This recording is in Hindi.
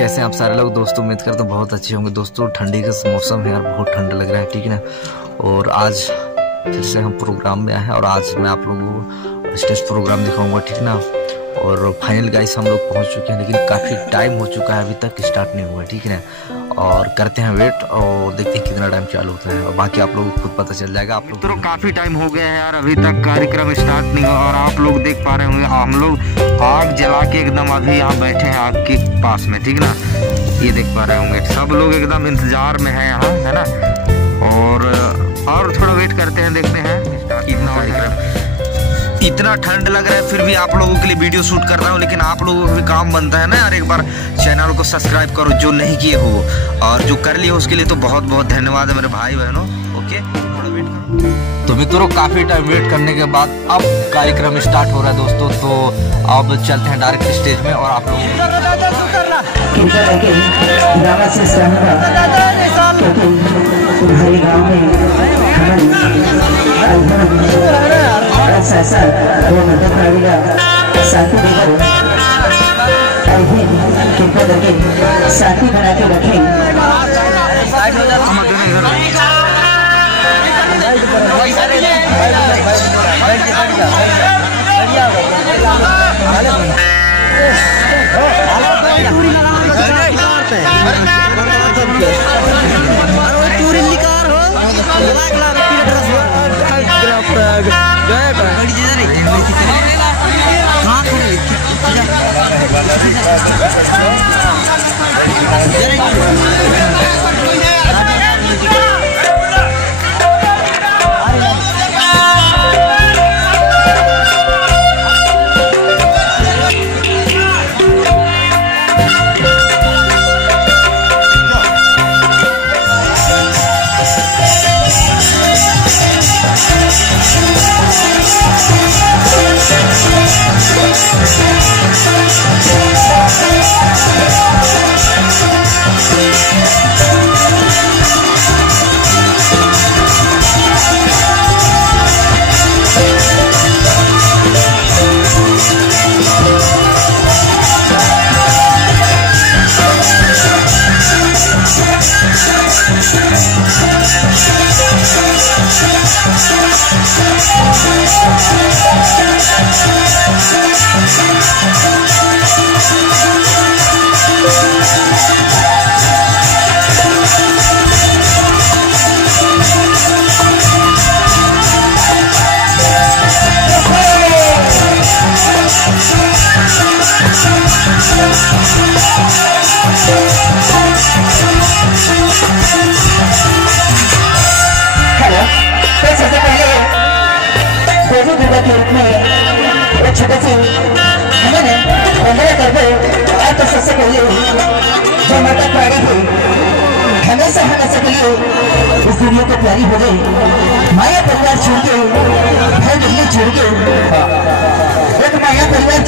कैसे हैं आप सारे लोग दोस्तों। उम्मीद करता हूँ बहुत अच्छे होंगे दोस्तों। ठंडी का मौसम है यार, बहुत ठंड लग रहा है, ठीक है ना। और आज फिर से हम प्रोग्राम में आए हैं और आज मैं आप लोगों को स्टेज प्रोग्राम दिखाऊंगा, ठीक ना। और फाइनल गाइस हम लोग पहुंच चुके हैं, लेकिन काफ़ी टाइम हो चुका है, अभी तक स्टार्ट नहीं हुआ है, ठीक है ना। और करते हैं वेट और देखते हैं कितना टाइम चालू होता है और बाकी आप लोगों को खुद पता चल जाएगा। आप लोग तो काफ़ी टाइम हो गया है यार, अभी तक कार्यक्रम स्टार्ट नहीं हुआ। और आप लोग देख पा रहे होंगे हम लोग आग जला के एकदम अभी यहाँ बैठे हैं आग के पास में, ठीक ना। ये देख पा रहे होंगे सब लोग एकदम इंतजार में है यहाँ, है ना। और थोड़ा वेट करते हैं, देखते हैं कितना कार्यक्रम। इतना ठंड लग रहा है फिर भी आप लोगों के लिए वीडियो शूट कर रहा हूँ, लेकिन आप लोगों को भी काम बनता है ना यार, एक बार चैनल को सब्सक्राइब करो जो नहीं किए हो, और जो कर लिए उसके लिए तो बहुत बहुत धन्यवाद है मेरे भाई बहनों। ओके, थोड़ा वेट करो। तो मित्रों काफ़ी टाइम वेट करने के बाद अब कार्यक्रम स्टार्ट हो रहा है दोस्तों। तो अब चलते हैं डायरेक्ट स्टेज में और आप लोग साथी बना के रखें। के रूप में एक छोटे से मैंने वंदना करके आपको सबसे पहले जो माता प्यारी है हमेशा हमेशा के लिए इस दुनिया को प्यारी हो गई। माया परिवार छोड़ के भाई बहन छोड़ के एक माया परिवार